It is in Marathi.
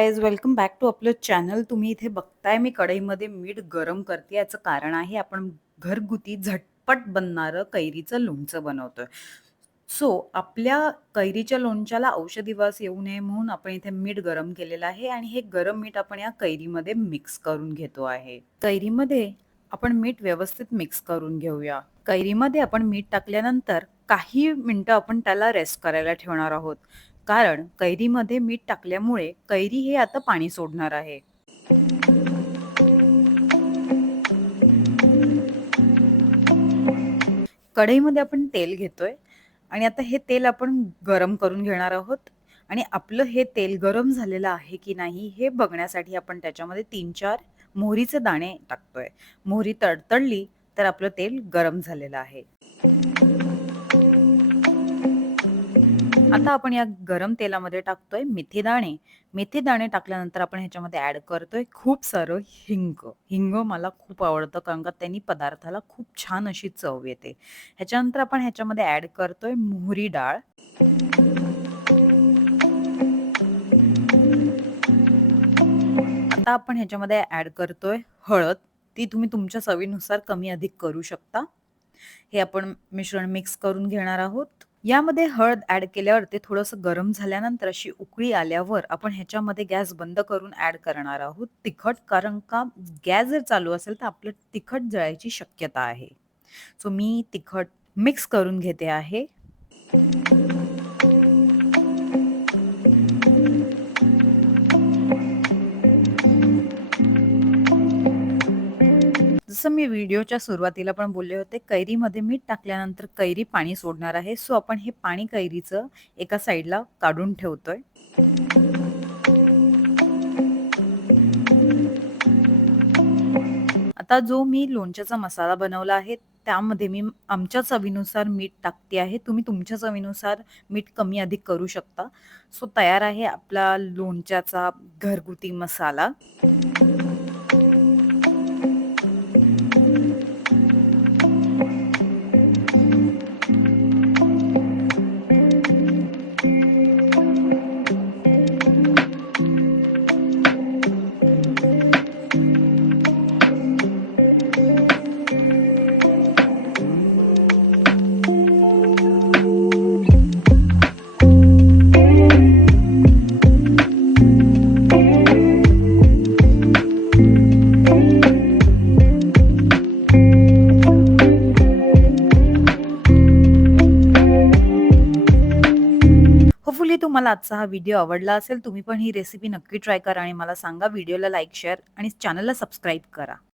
वेलकम बॅक टू आपलं चॅनल. तुम्ही इथे बघताय मी कढईमध्ये मीठ गरम करते. याचं कारण आहे आपण घरगुती झटपट बनणारं कैरीचं लोणचं बनवतोय. सो आपल्या कैरीच्या लोणच्याला औषधी वास येऊ नये म्हणून आपण इथे मीठ गरम केलेलं आहे आणि हे गरम मीठ आपण या कैरीमध्ये मिक्स करून घेतो आहे. कैरीमध्ये आपण मीठ व्यवस्थित मिक्स करून घेऊया. कैरीमध्ये आपण मीठ टाकल्यानंतर काही मिनटं आपण त्याला रेस्ट करायला ठेवणार आहोत. कारण कैरीमध्ये मीठ टाकल्यामुळे कैरी हे आता पाणी सोडणार आहे. कढईमध्ये आपण तेल घेतोय आणि आता हे तेल आपण गरम करून घेणार आहोत आणि आपलं हे तेल गरम झालेलं आहे की नाही हे बघण्यासाठी आपण त्याच्यामध्ये 3-4 मोहरीचे दाणे टाकतोय. मोहरी तडतडली तर आपलं तेल गरम झालेलं आहे. आता आपण या गरम तेलामध्ये टाकतोय मेथी दाणे. मेथी दाणे टाकल्यानंतर आपण ह्याच्यामध्ये ॲड करतोय खूप सारं हिंग. हिंग मला खूप आवडतं कारण का त्यांनी पदार्थाला खूप छान अशी चव येते. ह्याच्यानंतर आपण ह्याच्यामध्ये ॲड करतोय मोहरी डाळ. आता आपण ह्याच्यामध्ये ॲड करतोय हळद. ती तुम्ही तुमच्या चवीनुसार कमी-अधिक करू शकता. हे आपण मिश्रण मिक्स करून घेणार आहोत. यामध्ये हळद ॲड केल्यावर ते थोडंसं गरम झाल्यानंतर अशी उकळी आल्यावर आपण ह्याच्यामध्ये गॅस बंद करून ॲड करणार आहोत तिखट. कारण का गॅस जर चालू असेल तर आपलं तिखट जळायची शक्यता आहे. सो मी तिखट मिक्स करून घेते आहे. जसं मी व्हिडिओच्या सुरुवातीला पण बोलले होते, कैरीमध्ये मीठ टाकल्यानंतर कैरी पाणी सोडणार आहे. सो आपण हे पाणी कैरीचं एका साईडला काढून ठेवतोय. आता जो मी लोणच्याचा मसाला बनवला आहे, त्यामध्ये मी आमच्या चवीनुसार मीठ टाकते आहे. तुम्ही तुमच्या चवीनुसार मीठ कमी-अधिक करू शकता. सो तयार आहे आपला लोणच्याचा घरगुती मसाला. तुम्हाला आजचा हा व्हिडिओ आवडला असेल. तुम्ही पण ही रेसिपी नक्की ट्राय करा आणि मला सांगा. व्हिडिओला लाईक, शेअर आणि चॅनलला सबस्क्राईब करा.